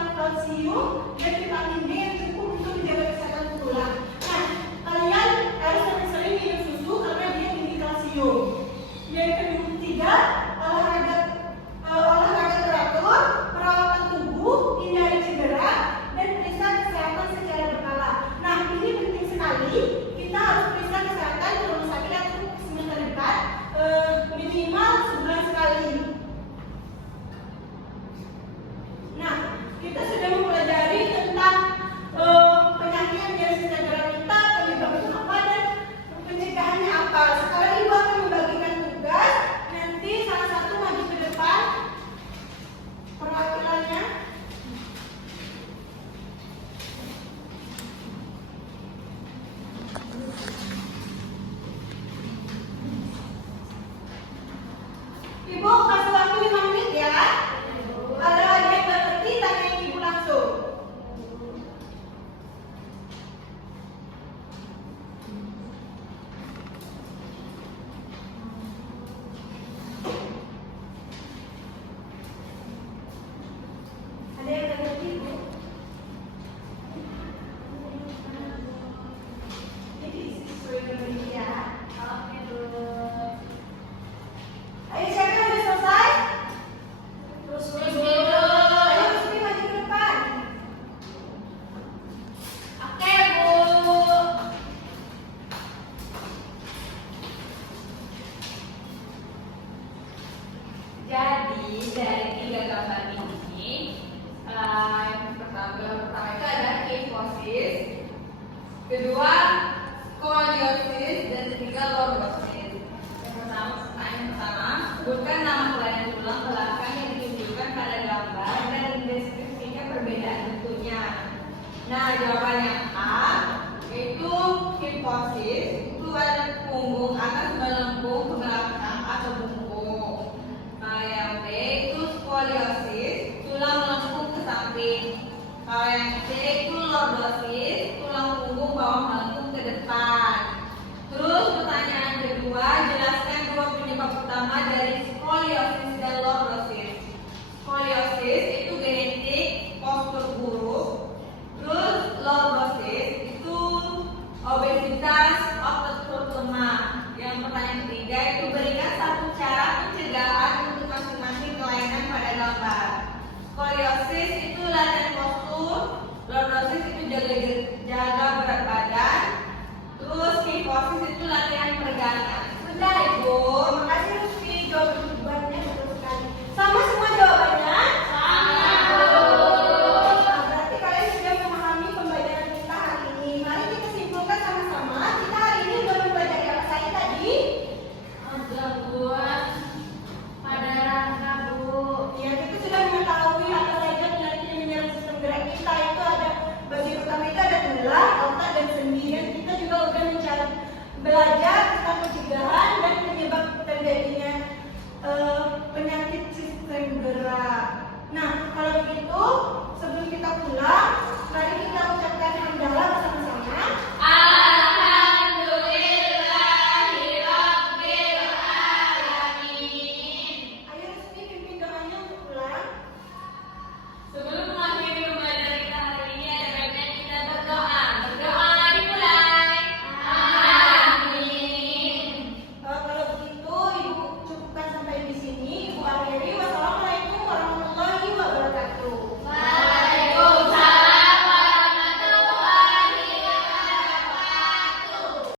asupan kalsium dan vitamin D yang cukup untuk menjaga kesehatan tulang. Nah, kalian harus sering-sering minum susu karena dia tinggi kalsium. Yang ketiga, olahraga teratur, perawatan tubuh, hindari cedera, dan periksa kesehatan secara berkala. Nah, ini penting sekali. Kita harus periksa kesehatan di rumah sakit atau puskesmas terdekat minimal sebulan sekali. Nah, kita sudah mempelajari tentang penyakit yang biasa segera kita, penyebabnya apa dan pencegahannya apa. Sekarang Ibu akan membagikan tugas. Nanti salah satu maju ke depan perwakilannya. Ibu kasih waktu 5 menit ya. Kalau ada yang nggak ngerti, tanyain Ibu langsung. Ada yang nggak ngerti, Bu? Jadi sesuai dengan ini ya. Oke, Bu. Ayo, siapa yang udah selesai? Terus dulu. Ayo, Rusmi maju ke depan. Oke, Bu. Jadi dari 3 gambar ini, yang pertama itu ada kyphosis, kedua skoliosis, dan ketiga lordosis. Yang pertama, sebutkan nama kelainan tulang belakang yang ditunjukkan pada gambar dan deskripsikan perbedaan bentuknya. Nah, jawabannya A, yaitu kyphosis, itu ada punggung atas melengkung ke belakang atau bungkung. Nah, yang B itu skoliosis, tulang melengkung ke samping. Kalau yang C itu lordosis, tulang punggung bawah melengkung ke depan. Terus pertanyaan kedua, jelaskan 2 penyebab utama dari skoliosis dan lordosis. Skoliosis itu genetik, postur buruk. Terus lordosis itu obesitas, otot perut lemah. Yang pertanyaan ketiga itu berikan 1 cara pencegahan untuk masing-masing kelainan pada gambar. Skoliosis itu latihan postur, lordosis itu jaga berat badan, terus kyphosis itu latihan peregangan. Sudah, Ibu. Makasih Rusmi, jawabannya betul sekali. Sama semua jawabannya? Sama, Bu. Nah, berarti kalian sudah memahami pembelajaran kita hari ini. Mari kita simpulkan sama-sama. Kita hari ini sudah mempelajari apa saja tadi? gangguan pada rangka, Bu. Ya, kita sudah mengetahui apa saja penyakit yang menyerang sistem gerak kita. Itu ada bagian utama itu ada tulang, otak, dan sendi. Dan kita juga udah mencari belajar tentang pencegahan dan penyebab terjadinya penyakit sistem gerak. Nah, kalau begitu sebelum kita pulang, mari kita ucapkan hamdalah